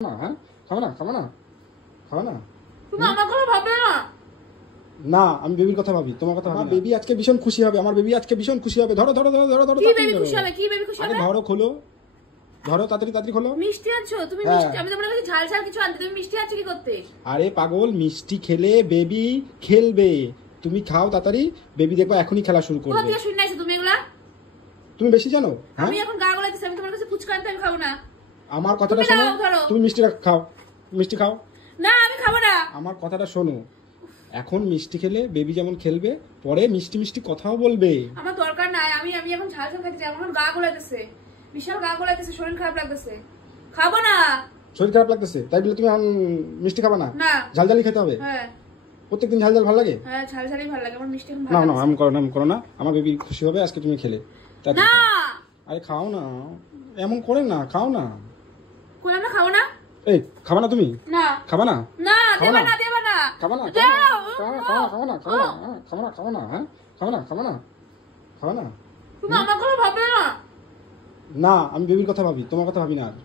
না হ্যাঁ খাবে না খাবে না খাবে না তুমি আমার কথা ভাববে না। না আমি বেবির কথা ভাবি, তোমার কথা ভাবি। বেবি আজকে ভীষণ খুশি হবে, আমার বেবি আজকে ভীষণ খুশি হবে। ধরো ধরো ধরো ধরো ধরো। কি বেবি খুশি হবে? কি বেবি খুশি হবে? ধরো খোলো, ধরো তাড়াতাড়ি তাড়াতাড়ি খোলো। মিষ্টি আনছো তুমি? মিষ্টি আমি তোমার কাছে ঝাল ঝাল কিছু আনতে, তুমি মিষ্টি আনছো কি করতে? আরে পাগল, মিষ্টি খেলে বেবি খেলবে। তুমি খাও তাড়াতাড়ি, বেবি দেখবা এখনই খেলা শুরু করবে। কোথা থেকে শুনে আইছো তুমি এগুলা? তুমি বেশি জানো? আমি এখন গা গলাইতেছি, আমি তোমার কাছে ফুচকা আনতে আমি খাবো না। আমার কথাটা শোনো, তুমি মিষ্টিটা খাও, মিষ্টি খাও। না আমি খাবো না। আমার কথাটা শোনো, এখন মিষ্টি খেলে বেবি যেমন খেলবে, পরে মিষ্টি মিষ্টি কথাও বলবে। আমার দরকার নাই, আমি এখন ঝাল ঝাল খাইতে চাই, আমার গা গলাইতেছে, বিশাল গা গলাইতেছে, শরীর খারাপ লাগতেছে, খাবো না। শরীর খারাপ লাগতেছে তাই বলে তুমি এখন মিষ্টি খাবে না? না ঝাল ঝালই খেতে হবে। হ্যাঁ প্রত্যেকদিন ঝাল ঝাল ভালো লাগে? হ্যাঁ ঝাল ঝালই ভালো লাগে আমার, মিষ্টি এখন না ভালো না লাগে আমি করো না, আমি করো না। আমার বেবি খুশি হবে আজকে তুমি খেলে। না। আরে খাও না, এমন করে না, খাও না। কোন আমরা খাবো না? এই খাবা না তুমি? না খাবা না? না দেবা না, দেবা না, খাবা না, দাও। খাবা না, খাবা না, খাবা না, খাবা না, হ্যাঁ খাবা না, খাবা না, খাবা না। তুমি আমার কথা ভাববে না। না আমি বেবির কথা ভাবি, তোমার কথা ভাবি না আর।